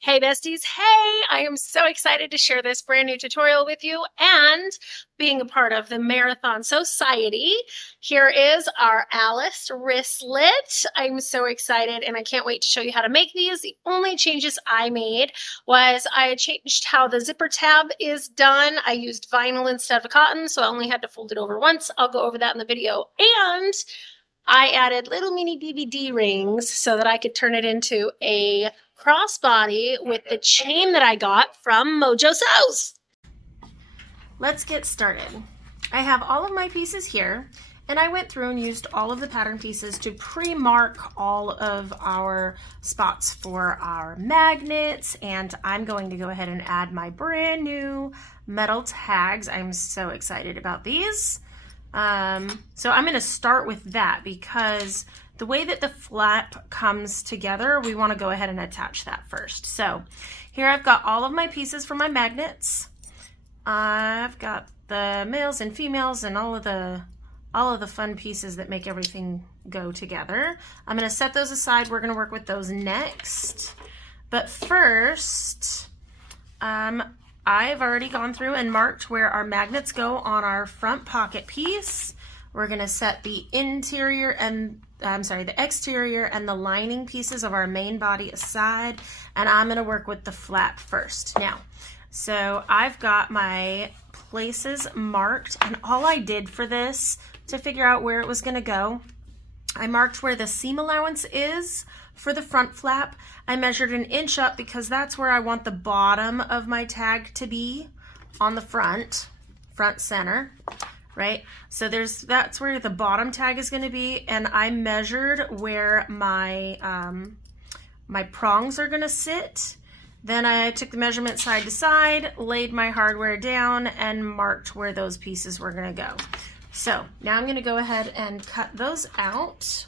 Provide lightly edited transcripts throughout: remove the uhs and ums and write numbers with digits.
Hey besties, hey! I am so excited to share this brand new tutorial with you and being a part of the Marathon Sewciety. Here is our Alice Wristlet. I'm so excited and I can't wait to show you how to make these. The only changes I made was I changed how the zipper tab is done. I used vinyl instead of cotton, so I only had to fold it over once. I'll go over that in the video. And I added little mini DVD rings so that I could turn it into a crossbody with the chain that I got from Mojo Sews. Let's get started. I have all of my pieces here, and I went through and used all of the pattern pieces to pre-mark all of our spots for our magnets, and I'm going to go ahead and add my brand new metal tags. I'm so excited about these. So I'm going to start with that because the way that the flap comes together, we want to go ahead and attach that first. So here I've got all of my pieces for my magnets. I've got the males and females and all of the fun pieces that make everything go together. I'm going to set those aside. We're going to work with those next. But first, I've already gone through and marked where our magnets go on our front pocket piece. We're going to set the interior and the exterior and the lining pieces of our main body aside, and I'm going to work with the flap first. Now, so I've got my places marked, and all I did for this to figure out where it was going to go, I marked where the seam allowance is for the front flap. I measured 1 inch up because that's where I want the bottom of my tag to be on the front center, right? So that's where the bottom tag is going to be, and I measured where my my prongs are going to sit. Then I took the measurement side to side, laid my hardware down, and marked where those pieces were going to go. So now I'm going to go ahead and cut those out.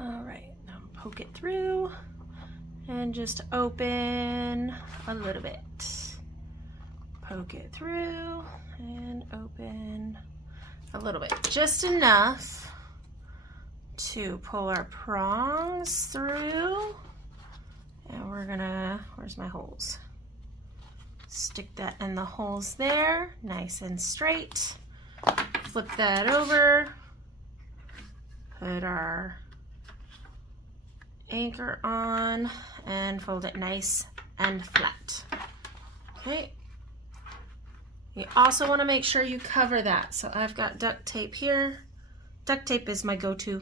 All right, now poke it through and just open a little bit. Poke it through and open a little bit, just enough to pull our prongs through. And we're gonna, where's my holes? Stick that in the holes there, nice and straight. Flip that over, put our anchor on, and fold it nice and flat. Okay. You also want to make sure you cover that. So I've got duct tape here. Duct tape is my go-to.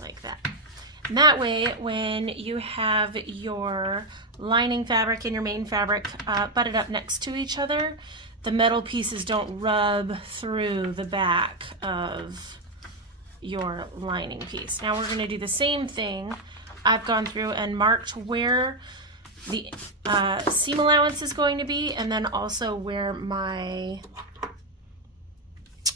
Like that. And that way, when you have your lining fabric and your main fabric butted up next to each other, the metal pieces don't rub through the back of your lining piece. Now we're going to do the same thing. I've gone through and marked where the seam allowance is going to be, and then also where my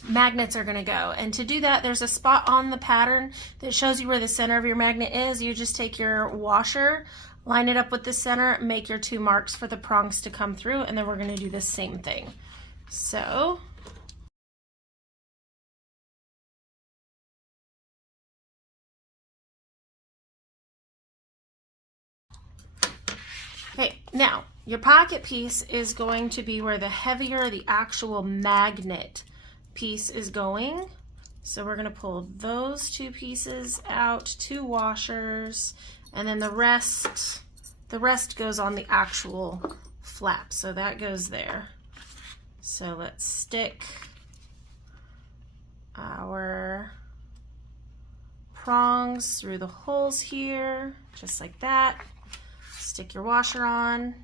magnets are going to go. And to do that, there's a spot on the pattern that shows you where the center of your magnet is. You just take your washer, line it up with the center, make your 2 marks for the prongs to come through, and then we're going to do the same thing. So okay, now your pocket piece is going to be where the heavier the actual magnet piece is going. So we're going to pull those 2 pieces out, 2 washers, and then the rest goes on the actual flap. So that goes there. So let's stick our prongs through the holes here, just like that. Stick your washer on,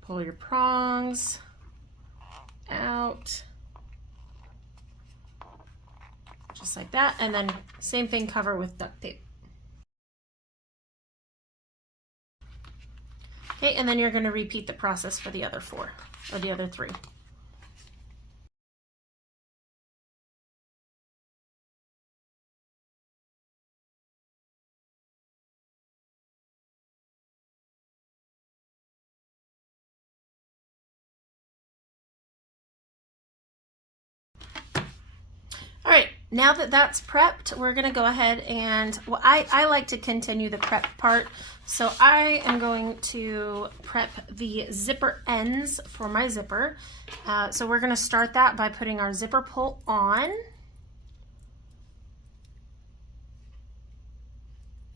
pull your prongs out, just like that, and then same thing, cover with duct tape. Okay, and then you're going to repeat the process for the other 4 or the other 3. All right, now that that's prepped, we're gonna go ahead and, well, I like to continue the prep part. So I am going to prep the zipper ends for my zipper. So we're gonna start that by putting our zipper pull on.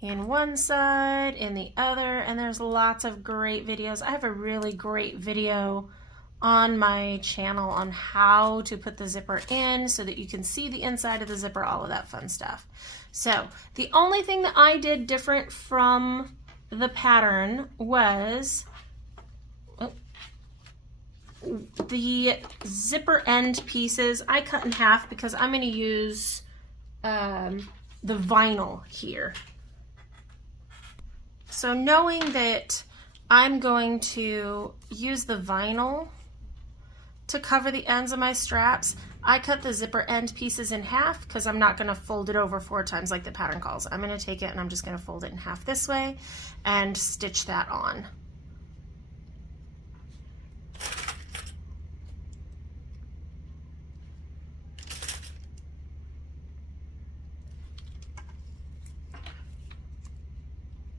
In one side, in the other, and there's lots of great videos. I have a really great video on my channel on how to put the zipper in so that you can see the inside of the zipper, all of that fun stuff. So the only thing that I did different from the pattern was the zipper end pieces. I cut in half because I'm going to use the vinyl here. So knowing that I'm going to use the vinyl to cover the ends of my straps, I cut the zipper end pieces in half because I'm not going to fold it over 4 times like the pattern calls. I'm going to take it and I'm just going to fold it in half this way and stitch that on.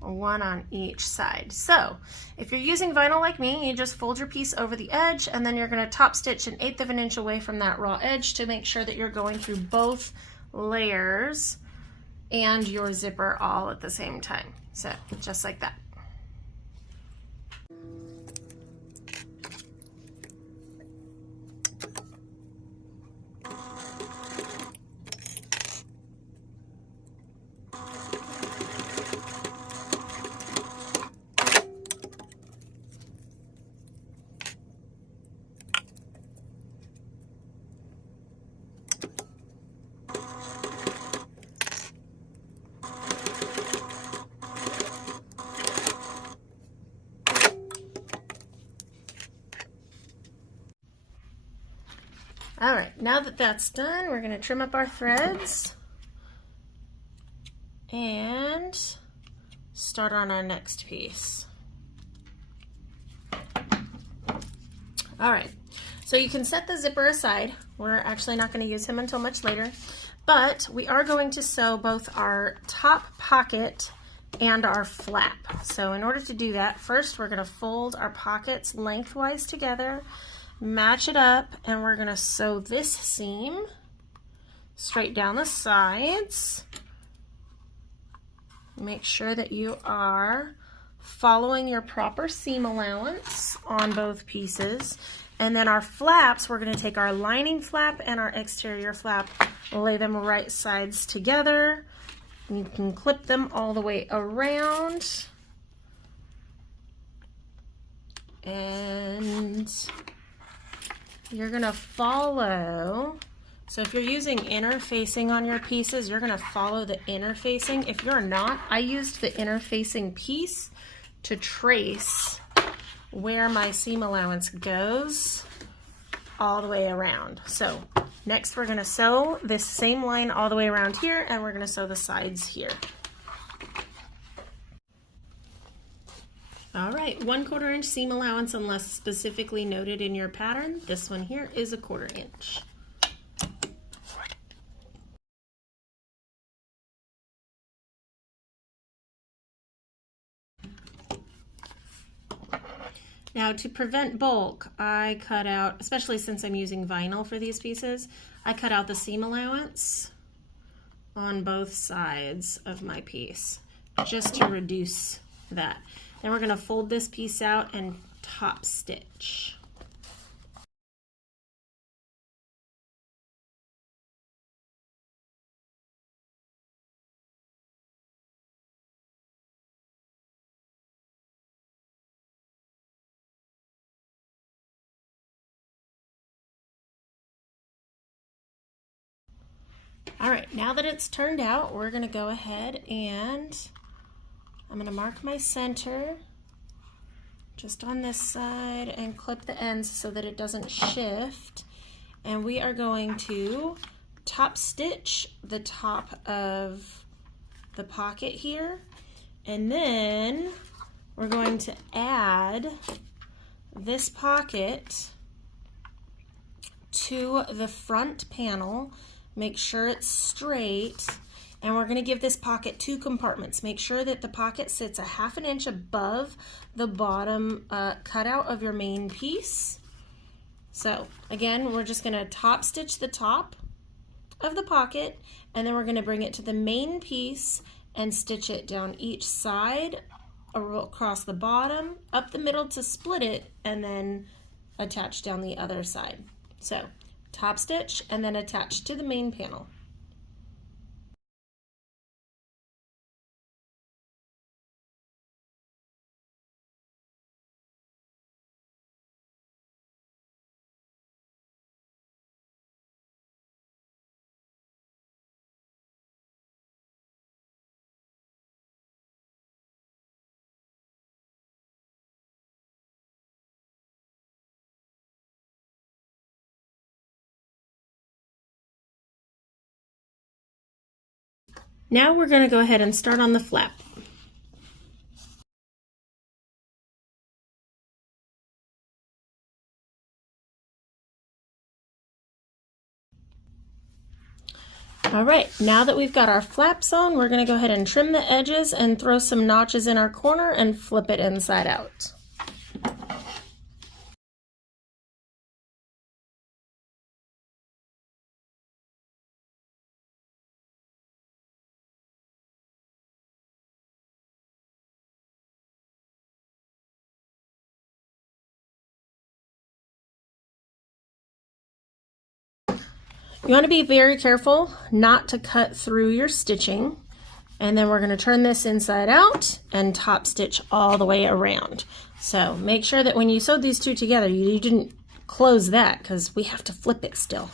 One on each side. So if you're using vinyl like me, you just fold your piece over the edge and then you're going to top stitch 1/8 of an inch away from that raw edge to make sure that you're going through both layers and your zipper all at the same time. So just like that. All right, now that that's done, we're going to trim up our threads and start on our next piece. All right, so you can set the zipper aside. We're actually not going to use him until much later, but we are going to sew both our top pocket and our flap. So in order to do that, first we're going to fold our pockets lengthwise together, match it up, and we're going to sew this seam straight down the sides. Make sure that you are following your proper seam allowance on both pieces. And then our flaps, we're going to take our lining flap and our exterior flap, lay them right sides together. You can clip them all the way around. And you're going to follow, so if you're using interfacing on your pieces, you're going to follow the interfacing. If you're not, I used the interfacing piece to trace where my seam allowance goes all the way around. So next we're going to sew this same line all the way around here, and we're going to sew the sides here. All right, 1/4 inch seam allowance unless specifically noted in your pattern. This one here is 1/4 inch. Now to prevent bulk, I cut out, especially since I'm using vinyl for these pieces, I cut out the seam allowance on both sides of my piece just to reduce that. Then we're going to fold this piece out and top stitch. All right, now that it's turned out, we're going to go ahead and I'm going to mark my center just on this side and clip the ends so that it doesn't shift. And we are going to top stitch the top of the pocket here. And then we're going to add this pocket to the front panel, Make sure it's straight. And we're going to give this pocket 2 compartments. Make sure that the pocket sits a 1/2 inch above the bottom cutout of your main piece. So again, we're just going to top stitch the top of the pocket, and then we're going to bring it to the main piece and stitch it down each side, across the bottom, up the middle to split it, and then attach down the other side. So top stitch and then attach to the main panel. Now we're going to go ahead and start on the flap. All right, now that we've got our flaps on, we're going to go ahead and trim the edges and throw some notches in our corner and flip it inside out. You want to be very careful not to cut through your stitching, and then we're going to turn this inside out and top stitch all the way around. So make sure that when you sewed these two together, you didn't close that, because we have to flip it still.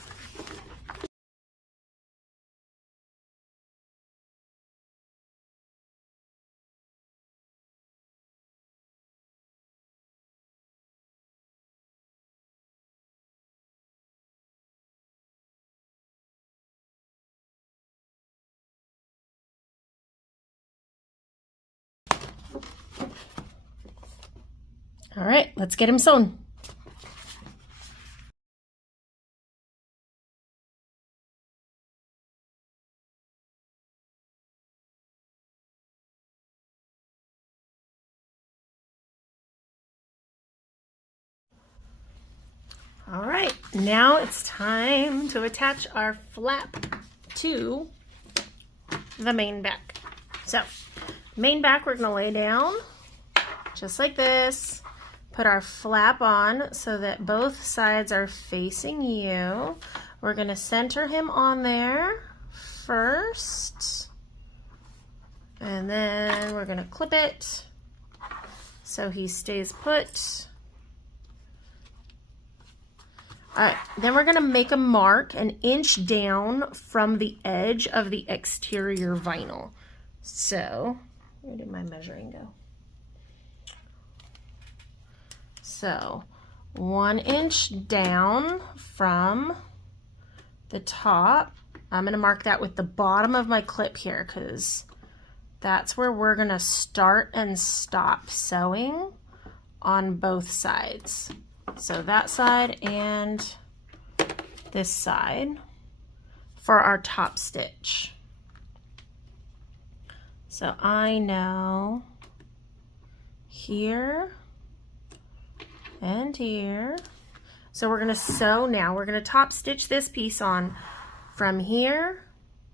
All right, let's get them sewn. All right, now it's time to attach our flap to the main back. So, main back, we're going to lay down just like this. Put our flap on so that both sides are facing you. We're going to center him on there first, and then we're going to clip it so he stays put. All right, then we're going to make a mark 1 inch down from the edge of the exterior vinyl. So, where did my measuring go? So 1 inch down from the top. I'm going to mark that with the bottom of my clip here, because that's where we're going to start and stop sewing on both sides. So that side and this side for our top stitch. So I know here and here. So we're going to sew now. We're going to top stitch this piece on from here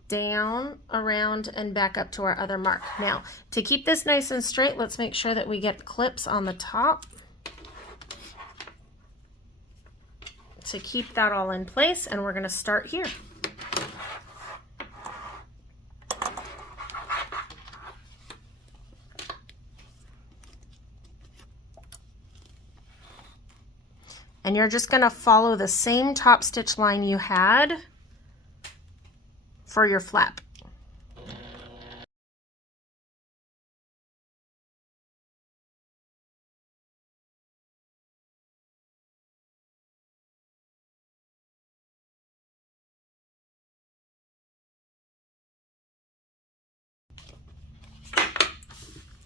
down, around, and back up to our other mark. Now, to keep this nice and straight, let's make sure that we get clips on the top to keep that all in place, and we're going to start here. And you're just going to follow the same top stitch line you had for your flap.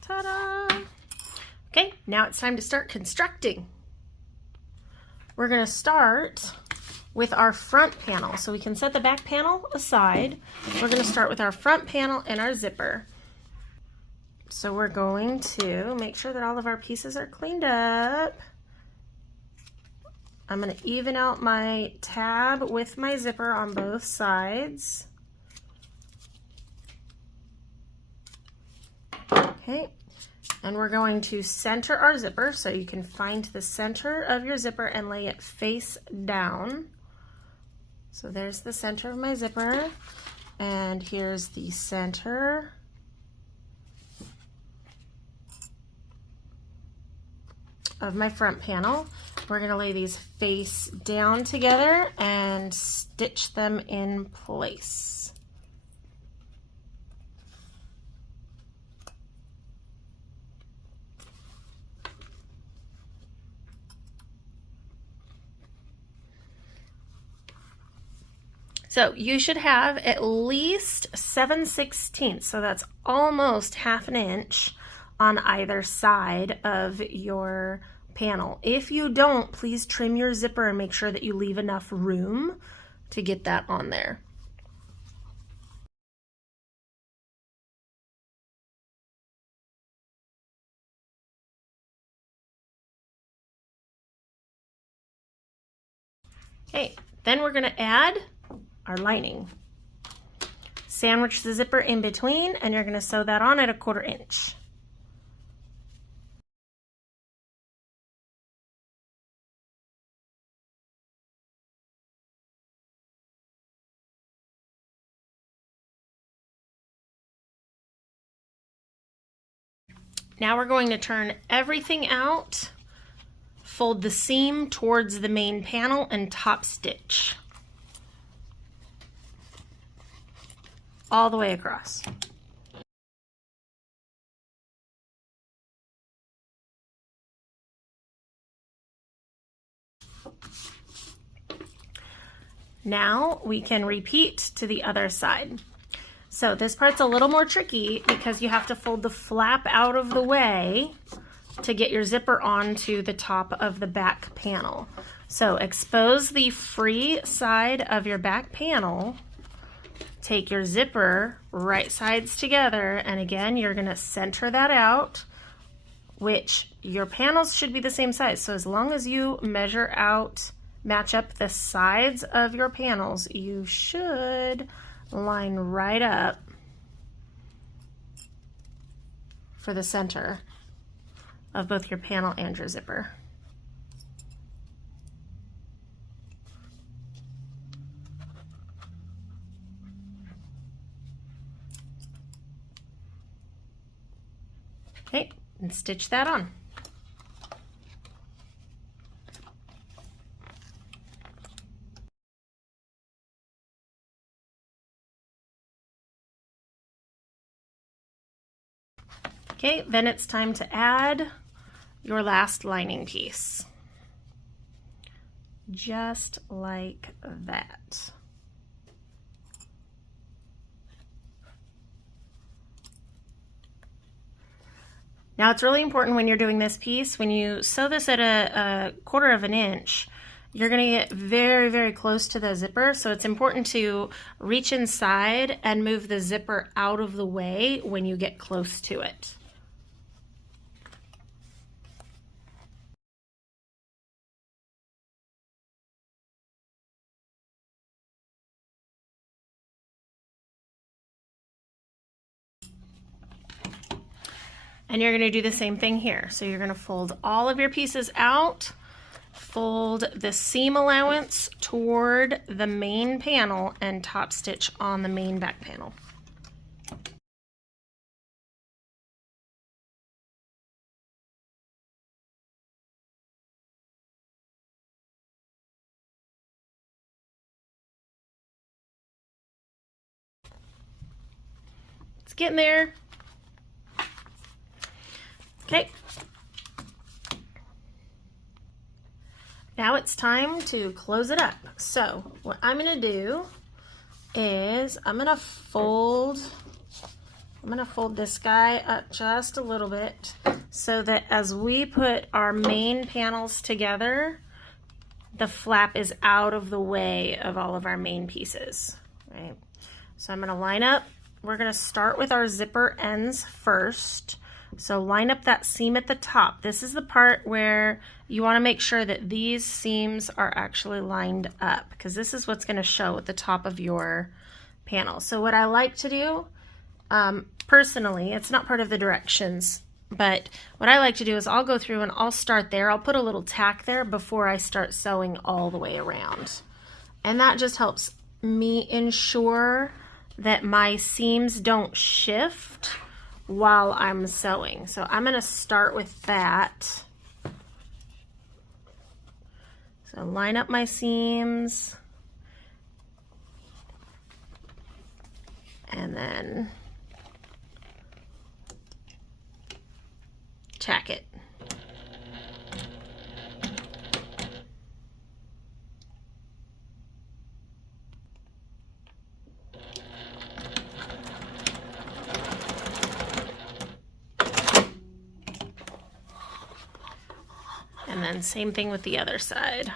Ta-da! Okay, now it's time to start constructing. We're going to start with our front panel. So we can set the back panel aside. We're going to start with our front panel and our zipper. So we're going to make sure that all of our pieces are cleaned up. I'm going to even out my tab with my zipper on both sides. Okay, and we're going to center our zipper, so you can find the center of your zipper and lay it face down. So there's the center of my zipper, and here's the center of my front panel. We're going to lay these face down together and stitch them in place. So you should have at least 7/16, so that's almost ½ inch on either side of your panel. If you don't, please trim your zipper and make sure that you leave enough room to get that on there. Okay, then we're going to add our lining. Sandwich the zipper in between, and you're going to sew that on at 1/4 inch. Now we're going to turn everything out, fold the seam towards the main panel, and top stitch all the way across. Now we can repeat to the other side. So this part's a little more tricky because you have to fold the flap out of the way to get your zipper onto the top of the back panel. So expose the free side of your back panel, take your zipper right sides together, and again you're going to center that out, which your panels should be the same size. So as long as you measure out, match up the sides of your panels, you should line right up for the center of both your panel and your zipper. Okay, and stitch that on. Okay, then it's time to add your last lining piece. Just like that. Now it's really important when you're doing this piece, when you sew this at a 1/4 inch, you're going to get very, very close to the zipper. So it's important to reach inside and move the zipper out of the way when you get close to it. And you're going to do the same thing here. So you're going to fold all of your pieces out, fold the seam allowance toward the main panel, and top stitch on the main back panel. It's getting there. Okay. Now it's time to close it up. So what I'm going to do is I'm going to fold this guy up just a little bit so that as we put our main panels together, the flap is out of the way of all of our main pieces, right? So I'm gonna line up, we're gonna start with our zipper ends first. So line up that seam at the top. This is the part where you wanna make sure that these seams are actually lined up, because this is what's gonna show at the top of your panel. So what I like to do, personally, it's not part of the directions, but what I like to do is I'll go through and I'll start there. I'll put a little tack there before I start sewing all the way around. And that just helps me ensure that my seams don't shift while I'm sewing. So I'm gonna start with that. So line up my seams. And then tack it. And then same thing with the other side.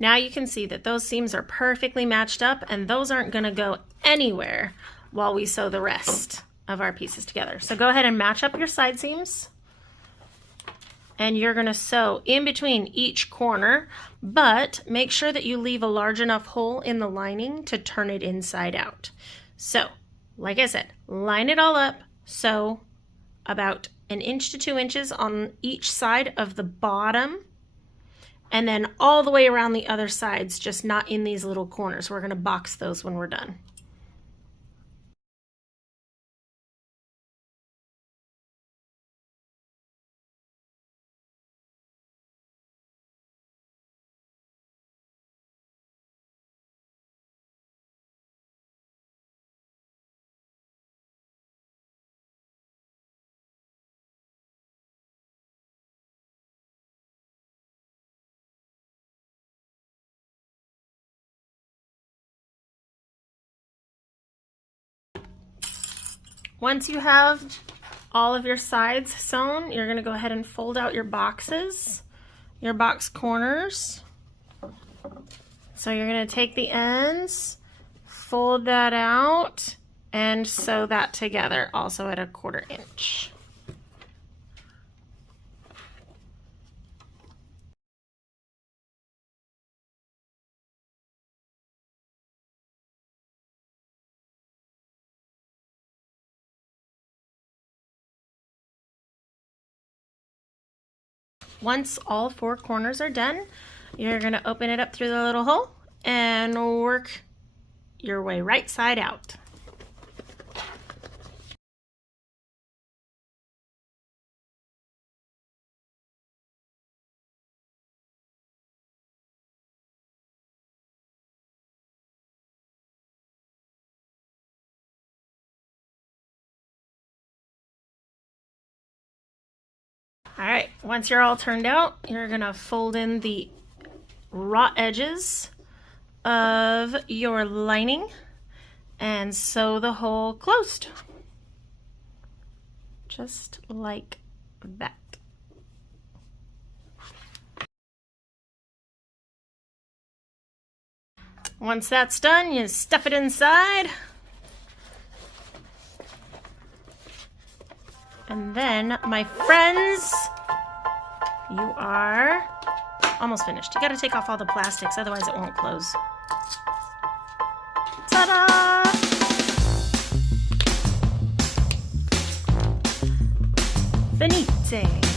Now you can see that those seams are perfectly matched up, and those aren't going to go anywhere while we sew the rest of our pieces together. So go ahead and match up your side seams, and you're going to sew in between each corner, but make sure that you leave a large enough hole in the lining to turn it inside out. So like I said, line it all up, sew about 1 inch to 2 inches on each side of the bottom, and then all the way around the other sides, just not in these little corners. We're going to box those when we're done. Once you have all of your sides sewn, you're going to go ahead and fold out your boxes, your box corners. So you're going to take the ends, fold that out, and sew that together, also at 1/4 inch. Once all 4 corners are done, you're going to open it up through the little hole and work your way right side out. All right, once you're all turned out, you're gonna fold in the raw edges of your lining and sew the hole closed. Just like that. Once that's done, you stuff it inside. And then, my friends, you are almost finished. You gotta take off all the plastics, otherwise it won't close. Ta-da! Finite.